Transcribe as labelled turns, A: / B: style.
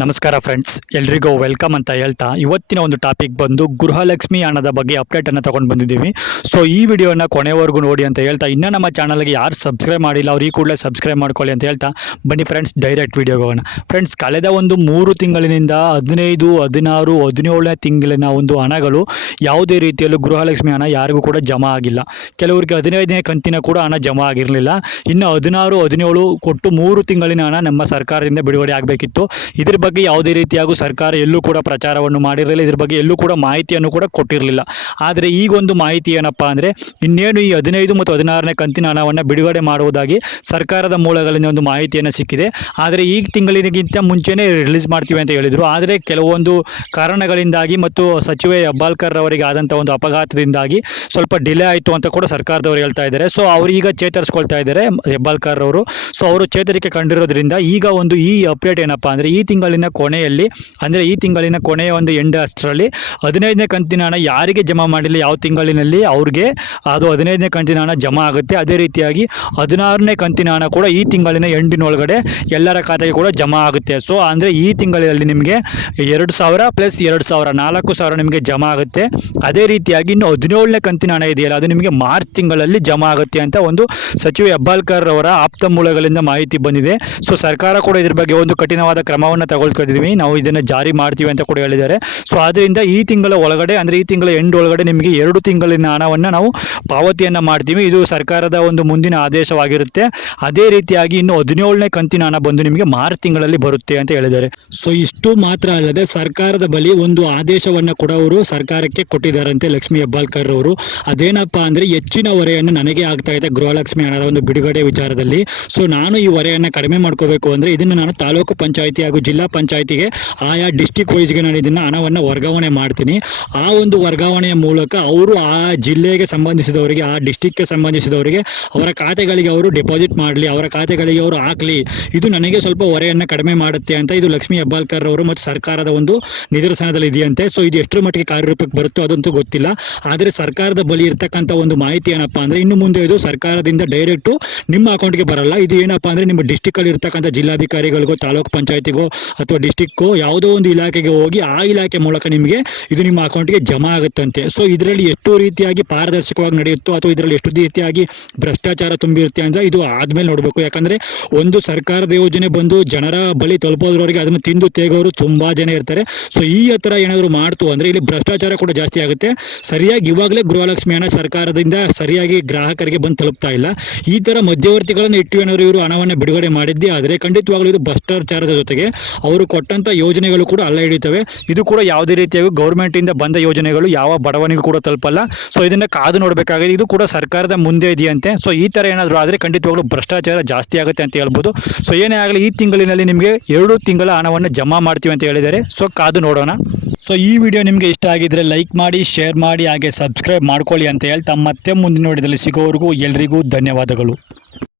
A: ನಮಸ್ಕಾರ ಫ್ರೆಂಡ್ಸ್ ಎಲ್ರಿಗೂ ವೆಲ್ಕಮ್ ಅಂತ ಹೇಳ್ತಾ ಇವತ್ತಿನ ಒಂದು ಟಾಪಿಕ್ ಬಂದು ಗೃಹಲಕ್ಷ್ಮಿ ಹಣದ ಬಗ್ಗೆ ಅಪ್ಡೇಟನ್ನು ತೊಗೊಂಡು ಬಂದಿದ್ದೀವಿ. ಸೊ ಈ ವಿಡಿಯೋನ ಕೊನೆವರೆಗೂ ನೋಡಿ ಅಂತ ಹೇಳ್ತಾ, ಇನ್ನೂ ನಮ್ಮ ಚಾನಲ್ಗೆ ಯಾರು ಸಬ್ಸ್ಕ್ರೈಬ್ ಮಾಡಿಲ್ಲ, ಅವ್ರು ಈ ಕೂಡಲೇ ಸಬ್ಸ್ಕ್ರೈಬ್ ಮಾಡ್ಕೊಳ್ಳಿ ಅಂತ ಹೇಳ್ತಾ, ಬನ್ನಿ ಫ್ರೆಂಡ್ಸ್ ಡೈರೆಕ್ಟ್ ವಿಡಿಯೋಗೆ ಹೋಗೋಣ. ಫ್ರೆಂಡ್ಸ್ ಕಳೆದ ಒಂದು ಮೂರು ತಿಂಗಳಿನಿಂದ ಹದಿನೈದು, ಹದಿನಾರು, ಹದಿನೇಳನೇ ತಿಂಗಳಿನ ಒಂದು ಹಣಗಳು ಯಾವುದೇ ರೀತಿಯಲ್ಲೂ ಗೃಹಲಕ್ಷ್ಮಿ ಹಣ ಯಾರಿಗೂ ಕೂಡ ಜಮಾ ಆಗಿಲ್ಲ. ಕೆಲವರಿಗೆ ಹದಿನೈದನೇ ಕಂತಿನ ಕೂಡ ಹಣ ಜಮಾ ಆಗಿರಲಿಲ್ಲ. ಇನ್ನು ಹದಿನಾರು, ಹದಿನೇಳು ಕೊಟ್ಟು ಮೂರು ತಿಂಗಳಿನ ಹಣ ನಮ್ಮ ಸರ್ಕಾರದಿಂದ ಬಿಡುಗಡೆ ಆಗಬೇಕಿತ್ತು. ಇದ್ರ ಯಾವುದೇ ರೀತಿಯಾಗೂ ಸರ್ಕಾರ ಎಲ್ಲೂ ಕೂಡ ಪ್ರಚಾರವನ್ನು ಮಾಡಿರಲಿಲ್ಲ. ಇದ್ರ ಬಗ್ಗೆ ಎಲ್ಲೂ ಕೂಡ ಮಾಹಿತಿಯನ್ನು ಕೂಡ ಕೊಟ್ಟಿರಲಿಲ್ಲ. ಆದರೆ ಈಗೊಂದು ಮಾಹಿತಿ ಏನಪ್ಪ ಅಂದರೆ, ಇನ್ನೇನು ಈ ಹದಿನೈದು ಮತ್ತು ಹದಿನಾರನೇ ಕಂತಿನ ಹಣವನ್ನು ಬಿಡುಗಡೆ ಮಾಡುವುದಾಗಿ ಸರ್ಕಾರದ ಮೂಲಗಳಿಂದ ಒಂದು ಮಾಹಿತಿಯನ್ನು ಸಿಕ್ಕಿದೆ. ಆದರೆ ಈ ತಿಂಗಳಿಗಿಂತ ಮುಂಚೆನೇ ರಿಲೀಸ್ ಮಾಡ್ತೀವಿ ಅಂತ ಹೇಳಿದರು. ಆದರೆ ಕೆಲವೊಂದು ಕಾರಣಗಳಿಂದಾಗಿ ಮತ್ತು ಸಚಿವೆ ಹೆಬ್ಬಾಳ್ಕರ್ ಅವರಿಗೆ ಆದಂಥ ಒಂದು ಅಪಘಾತದಿಂದಾಗಿ ಸ್ವಲ್ಪ ಡಿಲೇ ಆಯಿತು ಅಂತ ಕೂಡ ಸರ್ಕಾರದವರು ಹೇಳ್ತಾ ಇದ್ದಾರೆ. ಸೊ ಅವರು ಈಗ ಚೇತರಿಸ್ಕೊಳ್ತಾ ಇದ್ದಾರೆ ಹೆಬ್ಬಾಳ್ಕರ್ ಅವರು ಸೊ ಅವರು ಚೇತರಿಕೆ ಕಂಡಿರೋದ್ರಿಂದ ಈಗ ಒಂದು ಈ ಅಪ್ಡೇಟ್ ಏನಪ್ಪ ಅಂದರೆ, ಈ ತಿಂಗಳಿನ ಕೊನೆಯಲ್ಲಿ, ಅಂದರೆ ಈ ತಿಂಗಳಿನ ಕೊನೆಯ ಒಂದು ಎಂಡ್ ಅಷ್ಟರಲ್ಲಿ ಹದಿನೈದನೇ ಕಂತಿನ ಹಣ ಯಾರಿಗೆ ಜಮಾ ಮಾಡಿಲ್ಲ, ಯಾವ ತಿಂಗಳಿನಲ್ಲಿ ಅವ್ರಿಗೆ ಅದು ಹದಿನೈದನೇ ಕಂತಿನ ಹಣ ಜಮಾ ಆಗುತ್ತೆ. ಅದೇ ರೀತಿಯಾಗಿ ಹದಿನಾರನೇ ಕಂತಿನ ಹಣ ಕೂಡ ಈ ತಿಂಗಳಿನ ಎಂಡಿನೊಳಗಡೆ ಎಲ್ಲರ ಖಾತೆಗೆ ಕೂಡ ಜಮಾ ಆಗುತ್ತೆ. ಸೊ ಅಂದರೆ ಈ ತಿಂಗಳಲ್ಲಿ ನಿಮಗೆ ಎರಡು ಸಾವಿರ ಪ್ಲಸ್ ಎರಡು ಸಾವಿರ, ನಾಲ್ಕು ಸಾವಿರ ನಿಮಗೆ ಜಮಾ ಆಗುತ್ತೆ. ಅದೇ ರೀತಿಯಾಗಿ ಇನ್ನು ಹದಿನೇಳನೇ ಕಂತಿನ ಹಣ ಇದೆಯಲ್ಲ, ಅದು ನಿಮಗೆ ಮಾರ್ಚ್ ತಿಂಗಳಲ್ಲಿ ಜಮಾ ಆಗುತ್ತೆ ಅಂತ ಒಂದು ಸಚಿವ ಹೆಬ್ಬಾಳ್ಕರ್ ಅವರ ಆಪ್ತ ಮೂಲಗಳಿಂದ ಮಾಹಿತಿ ಬಂದಿದೆ. ಸೊ ಸರ್ಕಾರ ಕೂಡ ಇದ್ರ ಬಗ್ಗೆ ಒಂದು ಕಠಿಣವಾದ ಕ್ರಮವನ್ನು ತಗೊಳ್ತಿದ್ದೀವಿ ನಾವು ಇದನ್ನು ಜಾರಿ ಮಾಡ್ತೀವಿ ಅಂತ ಕೂಡ ಹೇಳಿದ್ದಾರೆ. ಸೊ ಆದ್ದರಿಂದ ಈ ತಿಂಗಳ ಒಳಗಡೆ, ಅಂದರೆ ಈ ತಿಂಗಳ ಎಂಡ್ ಒಳಗಡೆ ನಿಮಗೆ ಎರಡು ತಿಂಗಳಿನ ಹಣವನ್ನು ನಾವು ಪಾವತಿಯನ್ನು ಮಾಡ್ತೀವಿ. ಇದು ಸರ್ಕಾರದ ಒಂದು ಮುಂದಿನ ಆದೇಶವಾಗಿರುತ್ತೆ. ಅದೇ ರೀತಿಯಾಗಿ ಇನ್ನು ಹದಿನೇಳನೇ ಕಂತಿನ ಹಣ ಬಂದು ನಿಮಗೆ ಮಾರ್ಚ್ ತಿಂಗಳಲ್ಲಿ ಬರುತ್ತೆ ಅಂತ ಹೇಳಿದ್ದಾರೆ. ಸೊ ಇಷ್ಟು ಮಾತ್ರ ಅಲ್ಲದೆ ಸರ್ಕಾರದ ಬಳಿ ಒಂದು ಆದೇಶವನ್ನು ಕೂಡ ಅವರು ಸರ್ಕಾರಕ್ಕೆ ಕೊಟ್ಟಿದ್ದಾರಂತೆ ಲಕ್ಷ್ಮೀ ಹೆಬ್ಬಾಳ್ಕರ್ ಅವರು. ಅದೇನಪ್ಪ ಅಂದರೆ ಹೆಚ್ಚಿನ ಹೊರೆಯನ್ನು ನನಗೆ ಆಗ್ತಾ ಇದೆ ಗೃಹಲಕ್ಷ್ಮಿ ಹಣದ ಒಂದು ಬಿಡುಗಡೆ ವಿಚಾರದಲ್ಲಿ. ಸೊ ನಾನು ಈ ಹೊರೆಯನ್ನು ಕಡಿಮೆ ಮಾಡ್ಕೋಬೇಕು ಅಂದರೆ ಇದನ್ನು ನಾನು ತಾಲೂಕು ಪಂಚಾಯಿತಿ ಹಾಗೂ ಜಿಲ್ಲಾ ಪಂಚಾಯಿತಿಗೆ ಆಯಾ ಡಿಸ್ಟಿಕ್ ವೈಸ್ಗೆ ನಾನು ಇದನ್ನು ಹಣವನ್ನು ವರ್ಗಾವಣೆ ಮಾಡ್ತೀನಿ. ಆ ಒಂದು ವರ್ಗಾವಣೆಯ ಮೂಲಕ ಅವರು ಆ ಜಿಲ್ಲೆಗೆ ಸಂಬಂಧಿಸಿದವರಿಗೆ, ಆ ಡಿಸ್ಟಿಕ್ಗೆ ಸಂಬಂಧಿಸಿದವರಿಗೆ ಅವರ ಖಾತೆಗಳಿಗೆ ಅವರು ಡೆಪಾಸಿಟ್ ಮಾಡಲಿ, ಅವರ ಖಾತೆಗಳಿಗೆ ಅವರು ಹಾಕಲಿ. ಇದು ನನಗೆ ಸ್ವಲ್ಪ ಹೊರೆಯನ್ನು ಕಡಿಮೆ ಮಾಡುತ್ತೆ ಅಂತ ಇದು ಲಕ್ಷ್ಮೀ ಹೆಬ್ಬಾಳ್ಕರ್ ಅವರು ಮತ್ತು ಸರ್ಕಾರದ ಒಂದು ನಿದರ್ಶನದಲ್ಲಿ ಇದೆಯಂತೆ. ಸೊ ಇದು ಎಷ್ಟರ ಮಟ್ಟಿಗೆ ಕಾರ್ಯರೂಪಕ್ಕೆ ಬರುತ್ತೋ ಅದಂತೂ ಗೊತ್ತಿಲ್ಲ. ಆದರೆ ಸರ್ಕಾರದ ಬಳಿ ಇರ್ತಕ್ಕಂಥ ಒಂದು ಮಾಹಿತಿ ಏನಪ್ಪ ಅಂದರೆ, ಇನ್ನು ಮುಂದೆ ಇದು ಸರ್ಕಾರದಿಂದ ಡೈರೆಕ್ಟು ನಿಮ್ಮ ಅಕೌಂಟ್ಗೆ ಬರಲ್ಲ. ಇದು ಏನಪ್ಪ ಅಂದರೆ, ನಿಮ್ಮ ಡಿಸ್ಟಿಕ್ಕಲ್ಲಿ ಇರ್ತಕ್ಕಂಥ ಜಿಲ್ಲಾಧಿಕಾರಿಗಳಿಗೋ, ತಾಲೂಕು ಪಂಚಾಯತಿಗೋ ಅಥವಾ ಡಿಸ್ಟಿಕ್ಕೋ ಯಾವುದೋ ಒಂದು ಇಲಾಖೆಗೆ ಹೋಗಿ ಆ ಇಲಾಖೆ ಮೂಲಕ ನಿಮಗೆ ಇದು ನಿಮ್ಮ ಅಕೌಂಟ್ಗೆ ಜಮಾ ಆಗುತ್ತಂತೆ. ಸೊ ಇದರಲ್ಲಿ ಎಷ್ಟು ರೀತಿಯಾಗಿ ಪಾರದರ್ಶಕವಾಗಿ ನಡೆಯುತ್ತೋ ಅಥವಾ ಇದರಲ್ಲಿ ಎಷ್ಟು ರೀತಿಯಾಗಿ ಭ್ರಷ್ಟಾಚಾರ ತುಂಬಿರುತ್ತೆ ಅಂತ ಇದು ಆದಮೇಲೆ ನೋಡಬೇಕು. ಯಾಕಂದರೆ ಒಂದು ಸರ್ಕಾರದ ಯೋಜನೆ ಬಂದು ಜನರ ಬಳಿ ತಲುಪೋದ್ರವರಿಗೆ ಅದನ್ನು ತಿಂದು ತೇಗೋರು ತುಂಬ ಜನ ಇರ್ತಾರೆ. ಸೊ ಈ ಥರ ಏನಾದರೂ ಮಾಡ್ತು ಅಂದರೆ ಇಲ್ಲಿ ಭ್ರಷ್ಟಾಚಾರ ಕೂಡ ಜಾಸ್ತಿ ಆಗುತ್ತೆ. ಸರಿಯಾಗಿ ಇವಾಗಲೇ ಗೃಹಲಕ್ಷ್ಮಿ ಹಣ ಸರ್ಕಾರದಿಂದ ಸರಿಯಾಗಿ ಗ್ರಾಹಕರಿಗೆ ಬಂದು ತಲುಪ್ತಾ ಇಲ್ಲ. ಈ ಥರ ಮಧ್ಯವರ್ತಿಗಳನ್ನು ಇಟ್ಟು ಏನಾದರೂ ಇವರು ಹಣವನ್ನು ಬಿಡುಗಡೆ ಮಾಡಿದ್ದೇ ಆದರೆ ಖಂಡಿತವಾಗ್ಲೂ ಇದು ಭ್ರಷ್ಟಾಚಾರದ ಜೊತೆಗೆ ಅವರು ಕೊಟ್ಟಂಥ ಯೋಜನೆಗಳು ಕೂಡ ಅಲ್ಲ ಹಿಡಿತವೆ. ಇದು ಕೂಡ ಯಾವುದೇ ರೀತಿಯಾಗಿ ಗೌರ್ಮೆಂಟಿಂದ ಬಂದ ಯೋಜನೆಗಳು, ಯಾವ ಬಡವನಿಗೂ ಕೂಡ ತಲುಪಲ್ಲ. ಸೊ ಇದನ್ನು ಕಾದು ನೋಡಬೇಕಾಗಿದೆ. ಇದು ಕೂಡ ಸರ್ಕಾರದ ಮುಂದೆ ಇದೆಯಂತೆ. ಸೊ ಈ ಥರ ಏನಾದರೂ ಆದರೆ ಖಂಡಿತವಾಗ್ಲೂ ಭ್ರಷ್ಟಾಚಾರ ಜಾಸ್ತಿ ಆಗುತ್ತೆ ಅಂತ ಹೇಳ್ಬೋದು. ಸೊ ಏನೇ ಆಗಲಿ, ಈ ತಿಂಗಳಿನಲ್ಲಿ ನಿಮಗೆ ಎರಡು ತಿಂಗಳ ಹಣವನ್ನು ಜಮಾ ಮಾಡ್ತೀವಿ ಅಂತ ಹೇಳಿದ್ದಾರೆ. ಸೊ ಕಾದು ನೋಡೋಣ. ಸೊ ಈ ವಿಡಿಯೋ ನಿಮಗೆ ಇಷ್ಟ ಆಗಿದ್ರೆ ಲೈಕ್ ಮಾಡಿ, ಶೇರ್ ಮಾಡಿ, ಹಾಗೆ ಸಬ್ಸ್ಕ್ರೈಬ್ ಮಾಡ್ಕೊಳ್ಳಿ ಅಂತ ಹೇಳ್ತಾ ಮತ್ತೆ ಮುಂದಿನ ನೋಡಿದಲ್ಲಿ ಸಿಗೋವರೆಗೂ ಎಲ್ರಿಗೂ ಧನ್ಯವಾದಗಳು.